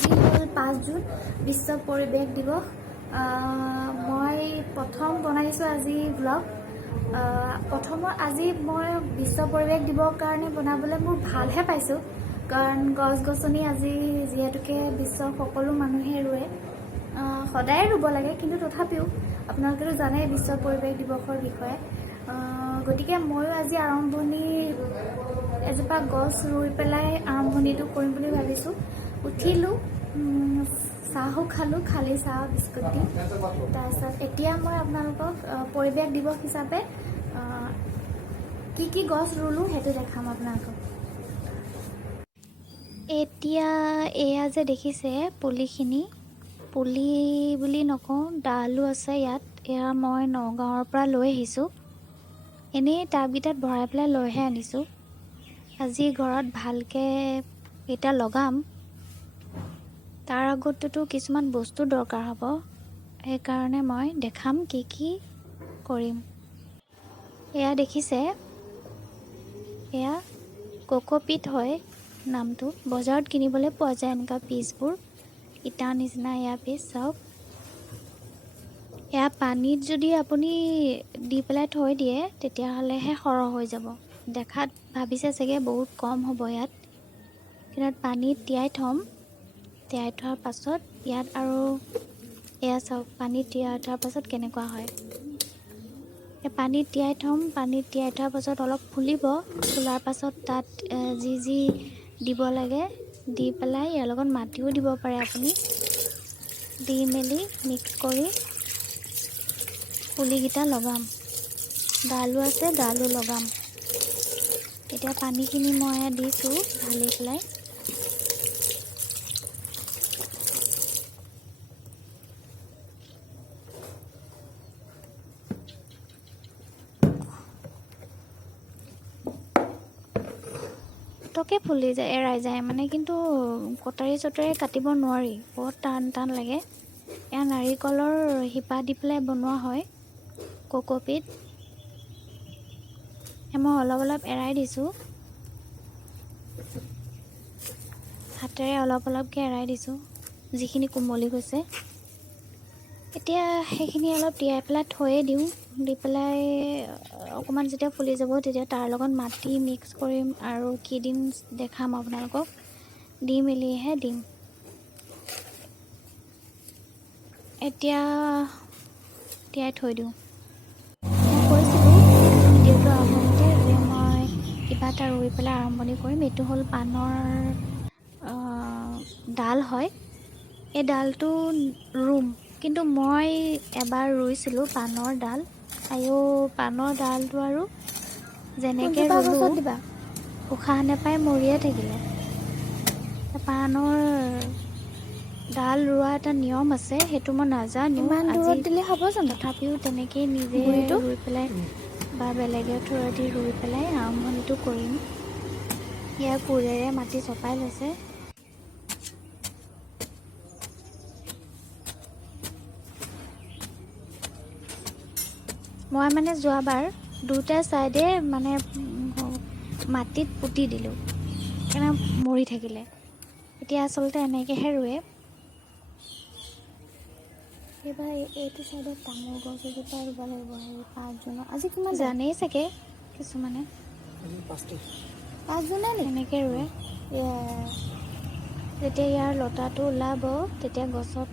আজি হ'ল 5 জুন বিশ্ব পৰিৱেশ দিৱস। মই প্ৰথম বনাইছোঁ আজি ব্লগ। আজি মই বিশ্ব পৰিৱেশ দিৱসৰ কাৰণে বনাবলৈ মোৰ ভালহে পাইছোঁ, কাৰণ গছ গছনি আজি যিহেতুকে বিশ্বৰ সকলো মানুহে ৰুৱে, সদায় ৰুব লাগে, কিন্তু তথাপিও আপোনালোকেতো জানেই বিশ্ব পৰিৱেশ দিৱসৰ বিষয়ে। গতিকে ময়ো আজি আৰম্ভণি এজোপা গছ ৰুই পেলাই আৰম্ভণিটো কৰিম বুলি ভাবিছোঁ। উঠিলোঁ, চাহো খালোঁ, খালী চাহ বিস্কুট দি। তাৰপিছত এতিয়া মই আপোনালোকক পৰিৱেশ দিৱস হিচাপে কি গছ ৰুলোঁ সেইটো দেখাম আপোনালোকক। এতিয়া এয়া যে দেখিছে পুলিখিনি, পুলি বুলি নকওঁ, ডালো আছে ইয়াত। এয়া মই নগাঁৱৰ পৰা লৈ আহিছোঁ। এনেই টাবকেইটাত ভৰাই পেলাই লৈহে আনিছোঁ। আজি ঘৰত ভালকৈ এটা লগাম। তাৰ আগতেতো কিছুমান বস্তু দৰকাৰ হ'ব, সেইকাৰণে মই দেখাম কি কৰিম। এয়া দেখিছে, এয়া কোকোপিট হয় নামটো। বজাৰত কিনিবলৈ পোৱা যায় এনেকুৱা পিচবোৰ, ইটাৰ নিচিনা এয়া পিচ চাওক। এয়া পানীত যদি আপুনি দি পেলাই থৈ দিয়ে তেতিয়াহ'লেহে সৰহ হৈ যাব। দেখাত ভাবিছে চাগে বহুত কম হ'ব ইয়াত, কিন্তু পানীত তিয়াই থ'ম। তিয়াই থোৱাৰ পাছত ইয়াত আৰু এয়া চাওক, পানীত তিয়াই থোৱাৰ পাছত কেনেকুৱা হয়। পানীত তিয়াই থ'ম। পানীত তিয়াই থোৱাৰ পাছত অলপ ফুলিব। ফুলাৰ পাছত তাত যি দিব লাগে দি পেলাই ইয়াৰ লগত মাটিও দিব পাৰে আপুনি। দি মেলি মিক্স কৰি পুলিকেইটা লগাম। ডালো আছে, ডালো লগাম। এতিয়া পানীখিনি মই দিছোঁ ঢালি পেলাই। পটককৈ ফুলি যায়, এৰাই যায় মানে, কিন্তু কটাৰী চটাৰী কাটিব নোৱাৰি, বহুত টান লাগে। এয়া নাৰিকলৰ শিপা দি পেলাই বনোৱা হয় কোকোপিট। মই অলপ এৰাই দিছোঁ, হাতেৰে অলপকৈ এৰাই দিছোঁ যিখিনি কোমলি গৈছে। এতিয়া সেইখিনি অলপ তিয়াই পেলাই থৈয়ে দিওঁ। দি পেলাই অকণমান যেতিয়া ফুলি যাব তেতিয়া তাৰ লগত মাটি মিক্স কৰিম, আৰু কি দিম দেখাম আপোনালোকক। দি মেলিহে দিম। এতিয়া তিয়াই থৈ দিওঁ। মই কৈছিলোঁ ভিডিঅ'টো আৰম্ভণিতে যে মই কিবা এটা ৰুই পেলাই আৰম্ভণি কৰিম। এইটো হ'ল পাণৰ ডাল হয়। এই ডালটো ৰুম, কিন্তু মই এবাৰ ৰুইছিলোঁ পাণৰ ডাল। পাণৰ ডালটো আৰু যেনেকৈ ৰুলোঁ উশাহ নাপাই মৰিয়ে থাকিলে। পাণৰ ডাল ৰোৱা এটা নিয়ম আছে, সেইটো মই নাজানো। ইমান দূৰত দিলে হ'ব জানো? তথাপিও তেনেকেই নিজে ৰুই পেলাই বা বেলেগৰ থোৰেদি ৰুই পেলাই আৰম্ভণিটো কৰিম। ইয়াৰ কোৰেৰে মাটি চপাই লৈছে। মই মানে যোৱাবাৰ দুটা ছাইডে মানে মাটিত পুতি দিলোঁ, সেইকাৰণে মৰি থাকিলে। এতিয়া আচলতে এনেকৈহে ৰুৱে। এইবাৰ এইটো ছাইডত তামোল গছ এজোপা ৰুব লাগিব। 5 জুনত আজি কিমান জানেই চাগে কিছুমানে, 5 জুনে এনেকৈ ৰুৱে। যেতিয়া ইয়াৰ লতাটো ওলাব তেতিয়া গছত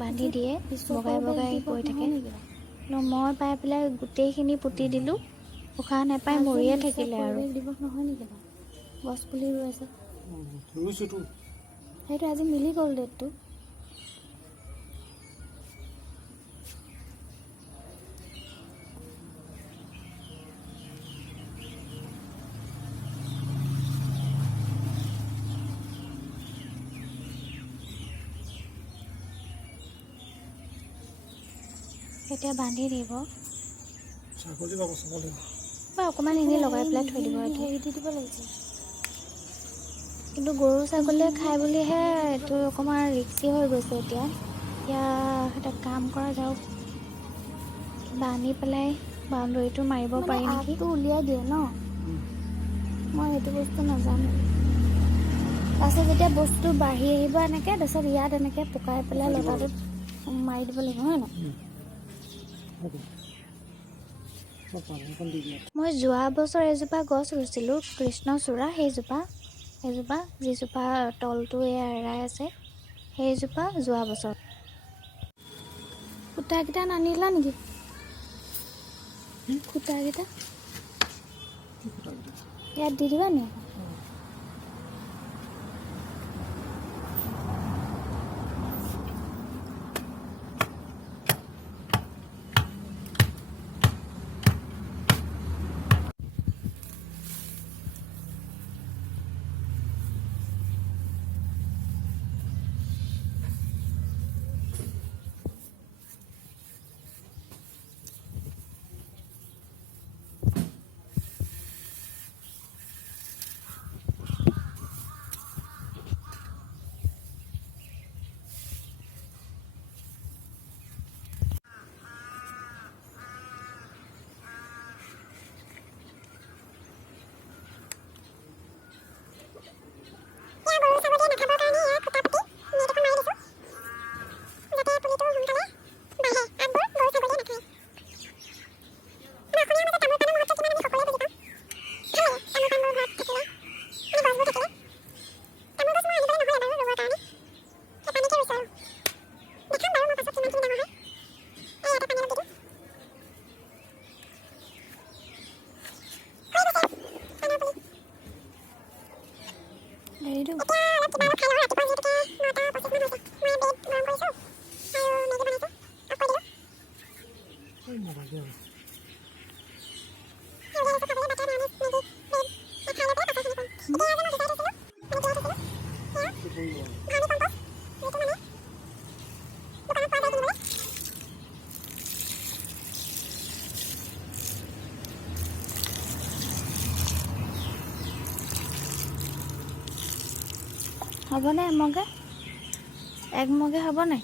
বান্ধি দিয়ে, বগাই গৈ থাকে। মই পাই পেলাই গোটেইখিনি পুতি দিলোঁ, উশাহ নাপাই মৰিয়ে থাকিলে। আৰু দিৱস নহয় নেকি বাৰু? গছ পুলি ৰুই আছে সেইটো আজি মিলি গ'ল ডেটটো। এতিয়া বান্ধি দিব বা অকণমান এনেই লগাই পেলাই থৈ দিব। হেৰি দি দিব লাগিছিল, কিন্তু গৰু ছাগলীয়ে খাই বুলিহে এইটো অকণমান ৰিক্সি হৈ গৈছে। এতিয়া এটা কাম কৰা যাওক, কিবা আনি পেলাই বাউণ্ডেৰীটো মাৰিব পাৰি নেকি? উলিয়াই দিয়ে ন? মই সেইটো বস্তু নাজানো। তাৰপিছত যেতিয়া বস্তুটো বাঢ়ি আহিব এনেকৈ, তাৰপিছত ইয়াত এনেকৈ পকাই পেলাই লতাটোত মাৰি দিব লাগিব, হয় নাই? মই যোৱা বছৰ এজোপা গছ ৰুইছিলোঁ, কৃষ্ণচূড়া। সেইজোপা যিজোপা তলটো এৰাই আছে, সেইজোপা যোৱা বছৰ। সূতাকেইটা নানিলা নেকি? সূতাকেইটা ইয়াত দি দিবা নি? হ'বনে এমগে? এক মগে হ'ব নাই?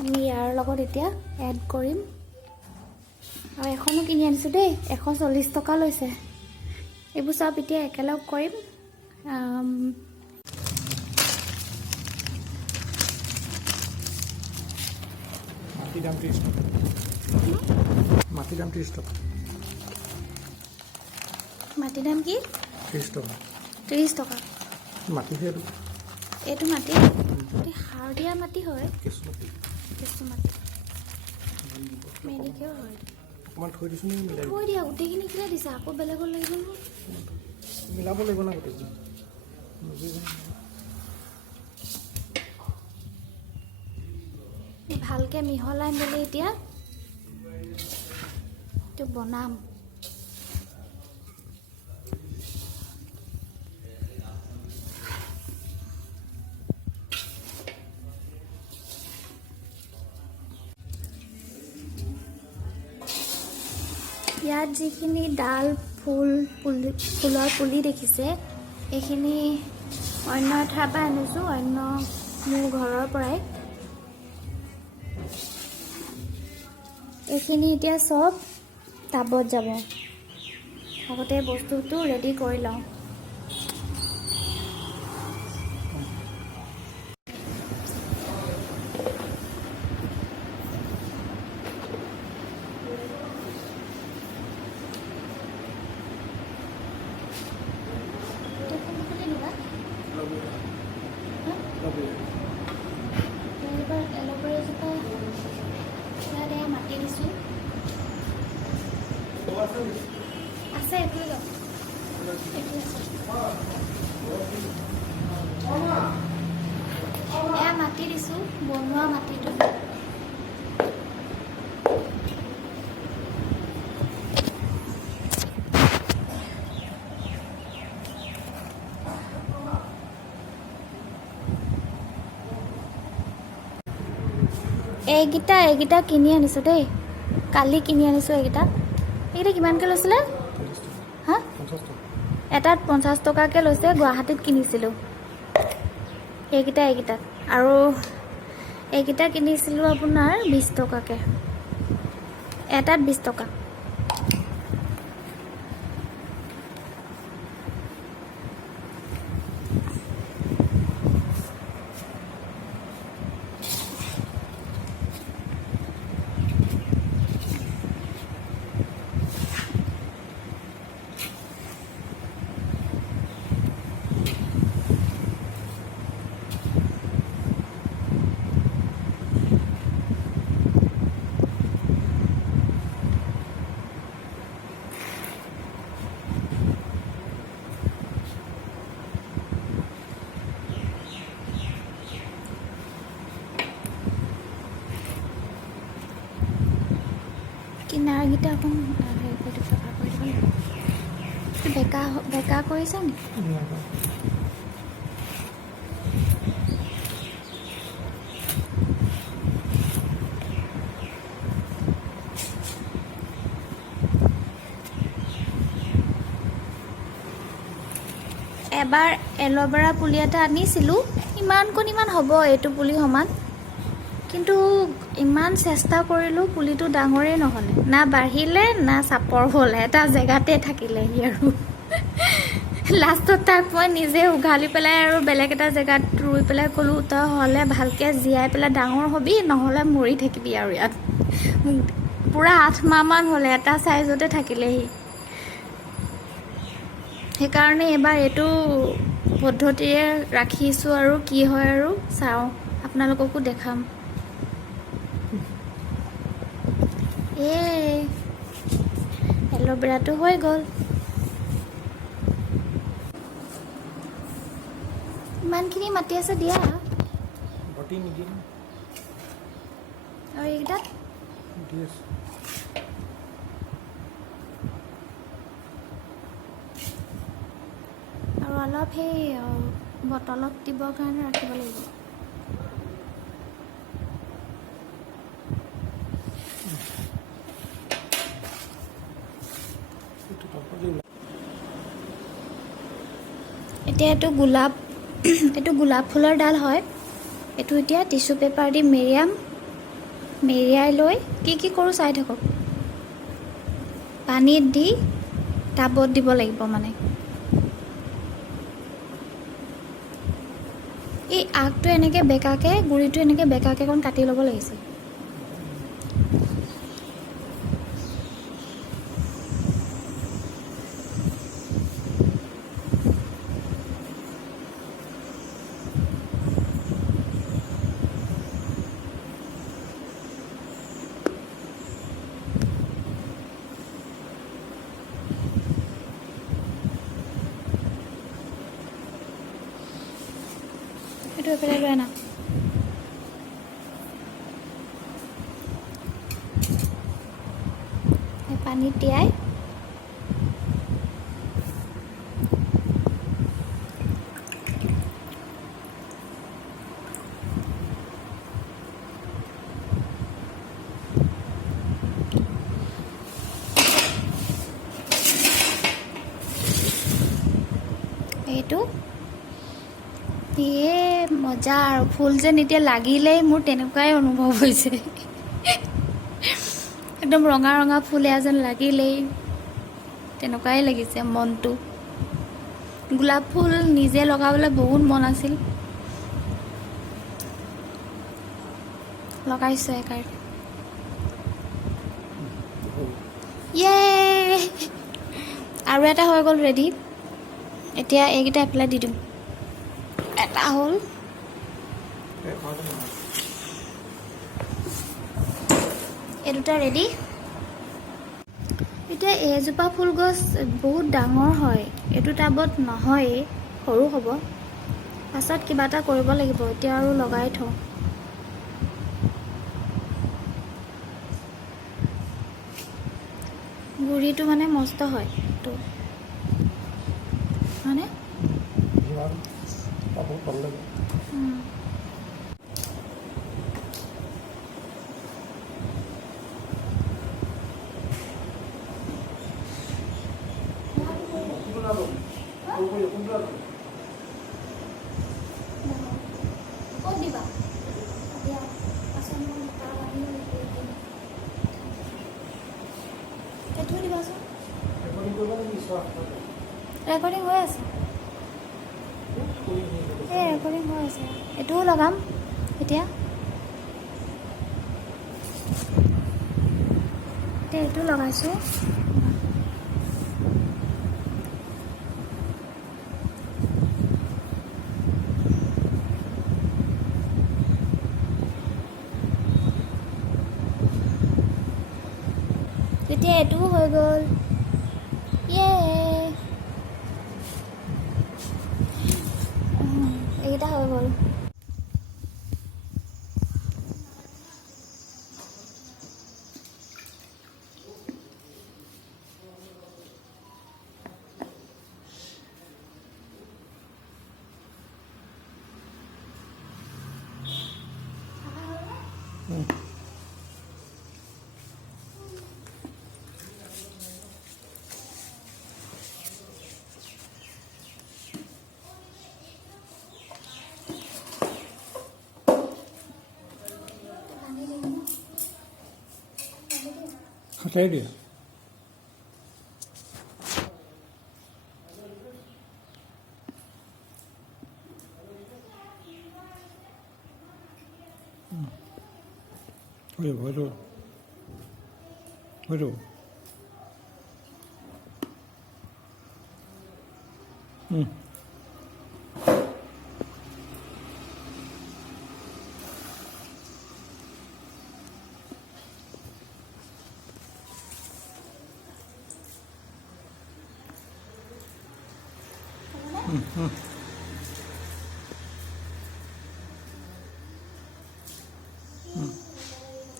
আমি ইয়াৰ লগত এতিয়া এড কৰিম। আৰু এখনো কিনি আনিছোঁ দেই, 140 টকা লৈছে। এইবোৰ চব এতিয়া একেলগ কৰিম। মাটিৰ দাম 30 টকা। মাটিৰ দাম 30 টকা। মাটিৰ দাম কি? 30 টকা। 30 টকা। মাটি সেইটো এইটো মাটি সাৰ দিয়া মাটি হয়। কেঁচু মাটি মেডিকেল হয়। অকণমান থৈ দিছোঁ নেকি? মিলাই থৈ দিয়া, গোটেইখিনি কেলৈ দিছা? আকৌ বেলেগত লাগিব নহয়। মিলাব লাগিব না গোটেইখিনি। ভালকৈ মিহলাই মেলি এতিয়া এইটো বনাম। ইয়াত যিখিনি ডাল ফুলৰ পুলি দেখিছে, এইখিনি অন্য ঠাইৰ পৰা আনিছোঁ, অন্য মোৰ ঘৰৰ পৰাই। এইখিনি এতিয়া চব টাবত যাব। আগতে বস্তুটো ৰেডি কৰি লওঁ। মাটি দিছোঁ আছে, এইফালে যাওক। এয়া মাটি দিছোঁ, বনোৱা মাটিটো। এইকেইটা কিনি আনিছোঁ দেই, কালি কিনি আনিছোঁ এইকেইটা কিমানকৈ লৈছিলে? হা, 50 টকা। এটাত 50 টকাকৈ লৈছে, গুৱাহাটীত কিনিছিলোঁ। এইকেইটাত আৰু এইকেইটা কিনিছিলোঁ আপোনাৰ 20 টকাকৈ, এটাত 20 টকা। কিনাৰকেইটা অকণ হেৰি কৰি দিব, চাফা কৰি দিব লাগিব। বেকা কৰিছে নি? এবাৰ এল'ভেৰা পুলি এটা আনিছিলোঁ, ইমান হ'ব এইটো পুলি সমান, কিন্তু ইমান চেষ্টা কৰিলোঁ পুলিটো ডাঙৰেই নহ'লে, না বাঢ়িলে না চাপৰ হ'ল, এটা জেগাতে থাকিলেহি আৰু লাষ্টত তাক মই নিজে উঘালি পেলাই আৰু বেলেগ এটা জেগাত ৰুই পেলাই ক'লোঁ, তই হ'লে ভালকৈ জীয়াই পেলাই ডাঙৰ হ'বি, নহ'লে মৰি থাকিবি আৰু ইয়াত। পূৰা 8 মাহমান হ'লে এটা চাইজতে থাকিলেহি। সেইকাৰণে এইবাৰ এইটো পদ্ধতিৰে ৰাখিছোঁ আৰু কি হয় আৰু চাওঁ, আপোনালোককো দেখাম। এল'ভেৰাটো হৈ গ'ল। ইমানখিনি মাটি আছে দিয়া, বটি নিদিয়ে আৰু এইকেইটাত দি আছে। আৰু অলপ সেই বটলত দিবৰ কাৰণে ৰাখিব লাগিব। এতিয়া এইটো গোলাপ ফুলৰ ডাল হয়। এইটো এতিয়া টিচু পেপাৰ দি মেৰিয়াই লৈ কি কৰোঁ চাই থাকক। পানীত দি টাবত দিব লাগিব মানে। এই আগটো এনেকৈ বেকাকৈ, গুৰিটো এনেকৈ বেকাকৈ অকণ কাটি ল'ব লাগিছিল। এইটো এফালে লৈ আনা। পানীত তিয়াই এইটো মজা আৰু ফুল যেন এতিয়া লাগিলেই মোৰ তেনেকুৱাই অনুভৱ হৈছে। একদম ৰঙা ফুল এয়া যেন লাগিলেই তেনেকুৱাই লাগিছে মনটো। গোলাপ ফুল নিজে লগাবলৈ বহুত মন আছিল, লগাইছোঁ সেইকাৰণে। আৰু এটা হৈ গ'ল ৰেডি। এতিয়া এইকেইটা এফালে দি দিম। এটা হ'ল, এই দুটা ৰেডি। এতিয়া এজোপা ফুল গছ বহুত ডাঙৰ হয়, এইটো টাবত নহয়েই, সৰু হ'ব। পাছত কিবা এটা কৰিব লাগিব, এতিয়া আৰু লগাই থওঁ। গুৰিটো মানে মস্ত হয় তো হয়নে? যিমান পাব ভাল লাগে। ক'ত দিবা? দিয়া পাছত মই তাৰ বাহিৰে থৈ দিবাচোন। ৰেকৰ্ডিং হৈ আছে। ৰেকৰ্ডিং হৈ আছে। এইটোও লগাম এতিয়া এইটো লগাইছোঁ। তেতিয়া এইটোও হৈ গ'ল। এইকেইটা হৈ গ'ল। হাতাই দিয়া। হৈ যাব, হৈ যাব, হৈ যাব।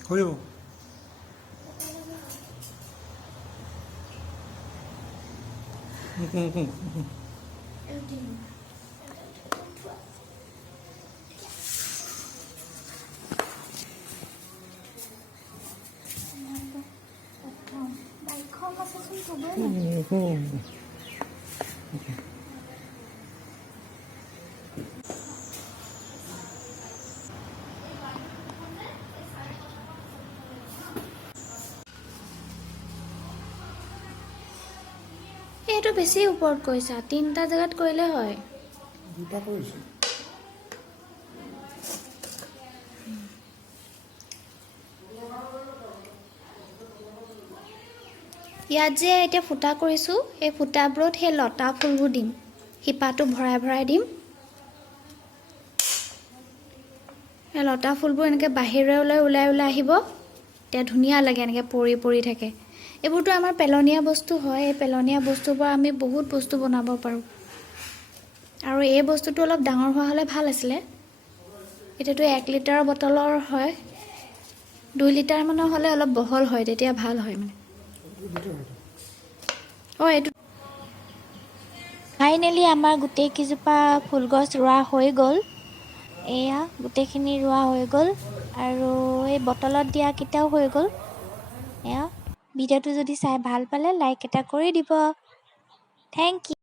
হৈ যাব। বাইকখন আছেচোন থবই নাই। এইটো বেছি ওপৰত কৰিছা, 3টা জেগাত কৰিলে হয়। দুটা কৰিছোঁ। ইয়াত যে এতিয়া ফুটা কৰিছোঁ, এই ফুটাবোৰত সেই লতা ফুলবোৰ দিম, শিপাটো ভৰাই ভৰাই দিম। এই লতা ফুলবোৰ এনেকৈ বাহিৰলৈ ওলাই ওলাই আহিব, এতিয়া ধুনীয়া লাগে, এনেকৈ পৰি পৰি থাকে। এইবোৰতো আমাৰ পেলনীয়া বস্তু হয়, এই পেলনীয়া বস্তুৰ পৰা আমি বহুত বস্তু বনাব পাৰোঁ। আৰু এই বস্তুটো অলপ ডাঙৰ হোৱা হ'লে ভাল আছিলে। এতিয়াতো 1 লিটাৰৰ বটলৰ হয়, 2 লিটাৰমানৰ হ'লে অলপ বহল হয়, তেতিয়া ভাল হয় মানে। এইটো ফাইনেলি আমাৰ গোটেইকেইজোপা ফুলগছ ৰোৱা হৈ গ'ল। এয়া গোটেইখিনি ৰোৱা হৈ গ'ল আৰু এই বটলত দিয়াকেইটাও হৈ গ'ল। এয়া ভিডিঅ'টো যদি চাই ভাল পালে লাইক এটা কৰি দিব। Thank U.